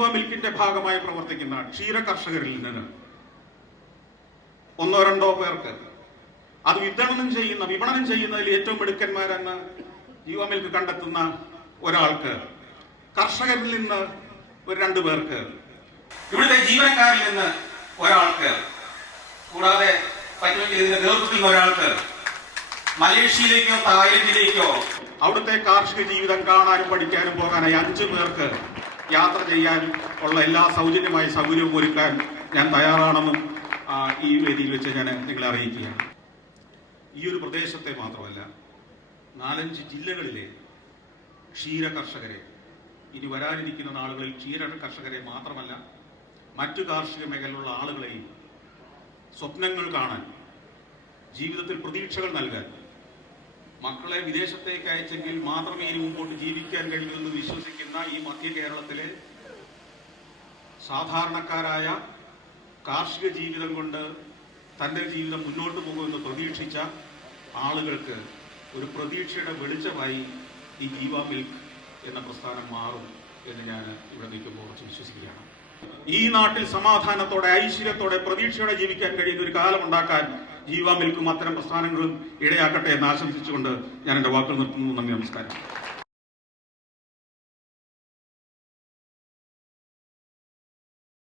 ജീവ മിൽക്കിന്റെ ഭാഗമായി പ്രവർത്തിക്കുന്ന ക്ഷീര കർഷകരിൽ നിന്ന് 1-2 പേർക്ക് അത് വിപണനം ചെയ്യുന്നതിൽ ഏറ്റവും മിടുക്കന്മാരെന്ന് ജീവ മിൽക്ക് കണ്ടെത്തുന്ന ഒരാൾക്ക്, കർഷകരിൽ നിന്ന് 2 പേർക്ക്, ഇവിടുത്തെ ജീവനക്കാരിൽ നിന്ന് ഒരാൾക്ക്, കൂടാതെ പറ്റുമെങ്കിൽ ഇതിന്റെ നേതൃത്വത്തിൽ ഒരാൾക്ക് മലേഷ്യയിലേക്കോ തായ്ലൻഡിലേക്കോ അവിടുത്തെ കാർഷിക ജീവിതം കാണാനും പഠിക്കാനും പോകാനായി 5 പേർക്ക് യാത്ര ചെയ്യാൻ ഉള്ള എല്ലാ സൗജന്യമായ സൗകര്യവും ഒരുക്കാൻ ഞാൻ തയ്യാറാണെന്നും ഈ വേദിയിൽ വെച്ച് ഞാൻ നിങ്ങളെ അറിയിക്കുകയാണ്. ഈ ഒരു പ്രദേശത്തെ മാത്രമല്ല, 4-5 ജില്ലകളിലെ ക്ഷീര കർഷകരെ, ഇനി വരാനിരിക്കുന്ന നാളുകളിൽ ക്ഷീര കർഷകരെ മാത്രമല്ല മറ്റു കാർഷിക മേഖലയിലുള്ള ആളുകളെയും സ്വപ്നങ്ങൾ കാണാൻ, ജീവിതത്തിൽ പ്രതീക്ഷകൾ നൽകാൻ, മക്കളെ വിദേശത്തേക്ക് അയച്ചെങ്കിൽ മാത്രമേ ഇനി മുമ്പോട്ട് ജീവിക്കാൻ കഴിയൂ എന്ന് വിശ്വസിക്കുന്ന ഈ മധ്യ കേരളത്തിലെ സാധാരണക്കാരായ കാർഷിക ജീവിതം കൊണ്ട് തൻ്റെ ജീവിതം മുന്നോട്ട് പോകുമെന്ന് പ്രതീക്ഷിച്ച ആളുകൾക്ക് ഒരു പ്രതീക്ഷയുടെ വെളിച്ചമായി ഈ ജീവ മിൽക്ക് എന്ന പ്രസ്ഥാനം മാറും എന്ന് ഞാൻ ഇവിടെ നിൽക്കുമ്പോൾ വിശ്വസിക്കുകയാണ്. ഈ നാട്ടിൽ സമാധാനത്തോടെ, ഐശ്വര്യത്തോടെ, പ്രതീക്ഷയോടെ ജീവിക്കാൻ കഴിയുന്ന ഒരു കാലം ഉണ്ടാക്കാൻ ജീവ മിൽക്കും അത്തരം പ്രസ്ഥാനങ്ങളും ഇടയാക്കട്ടെ എന്ന് ആശംസിച്ചുകൊണ്ട് ഞാൻ എൻ്റെ വാക്കുകൾ നിർത്തുന്നു. നന്ദി, നമസ്കാരം.